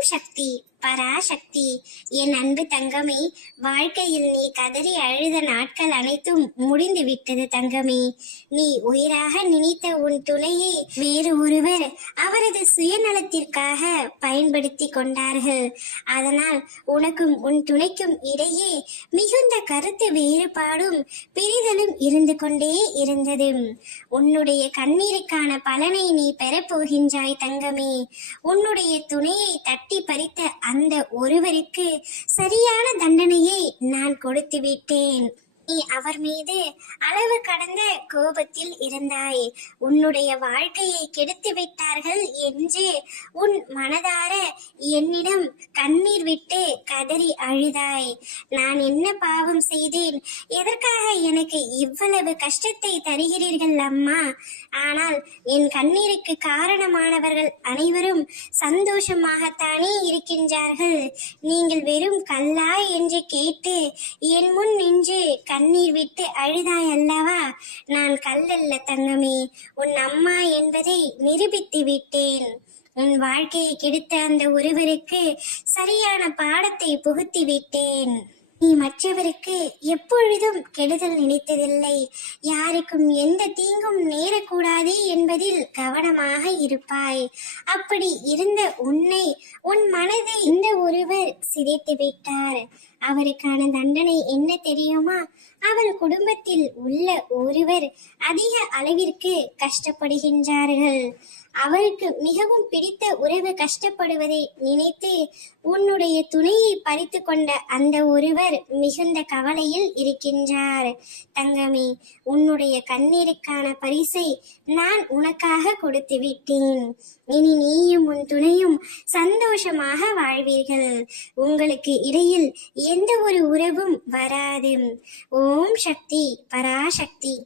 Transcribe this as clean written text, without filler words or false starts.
சக்தி பராசக்தி. என் அன்பு தங்கமே, வாழ்க்கையில் நீ கதறி அழுத நாட்கள் அனைத்தும் முடிந்து விட்டது தங்கமே. நீ உயிராக நினைத்த உன் துணையை வேறு ஒருவர் அவரது சுயநலத்திற்காக பயன்படுத்தி கொண்டார்கள். அதனால் உனக்கும் உன் துணைக்கும் இடையே மிகுந்த கருத்து வேறுபாடும் பிரிதலும் இருந்து கொண்டே இருந்தது. உன்னுடைய கண்ணீருக்கான பலனை நீ பெறப்போகின்றாய் தங்கமே. உன்னுடைய துணையை தட்டி பறித்த அந்த ஒருவருக்கு சரியான தண்டனையை நான் கொடுத்து விட்டேன். நீ அவர் மீது அளவு கடந்த கோபத்தில் இருந்தாய். உன்னுடைய வாழ்க்கையை கெடுத்து விட்டார்கள் என்று உன் மனதார என்னிடம் கண்ணீர் விட்டு கதறி அழுதாய். நான் என்ன பாவம் செய்தேன்? எதற்காக எனக்கு இவ்வளவு கஷ்டத்தை தருகிறீர்கள் அம்மா? ஆனால் என் கண்ணீருக்கு காரணமானவர்கள் அனைவரும் சந்தோஷமாகத்தானே இருக்கின்றார்கள். நீங்கள் வெறும் கல்லா என்று கேட்டு என் முன் நின்று கண்ணீர் விட்டு அழுதாய் அல்லவா? நான் கல்லல்ல தங்கமே, உன் அம்மா என்பதை நிரூபித்து விட்டேன். உன் வாழ்க்கையை கெடுத்த அந்த ஒருவருக்கு சரியான பாடத்தை புகுத்தி விட்டேன். நீ மற்றவருக்கு எப்பொழுதும் கெடுதல் நினைத்ததில்லை. யாருக்கும் எந்த தீங்கும் நேரக்கூடாது என்பதில் கவனமாக இருப்பாய். அப்படி இருந்த உன்னை, உன் மனதை இந்த ஒருவர் சிதைத்து விட்டார். அவருக்கான தண்டனை என்ன தெரியுமா? அவள் குடும்பத்தில் உள்ள ஒருவர் அதிக அளவிற்கு கஷ்டப்படுகின்றார்கள். அவருக்கு மிகவும் பிடித்த உறவு கஷ்டப்படுவதை நினைத்து உன்னுடைய துணையை பறித்து கொண்ட அந்த ஒருவர் மிகுந்த கவலையில் இருக்கின்றார். தங்கமே, உன்னுடைய கண்ணீருக்கான பரிசை நான் உனக்காக கொடுத்து விட்டேன். இனி நீயும் உன் துணையும் சந்தோஷமாக வாழ்வீர்கள். உங்களுக்கு இடையில் எந்த ஒரு உறவும் வராது. ஓம் சக்தி பராசக்தி.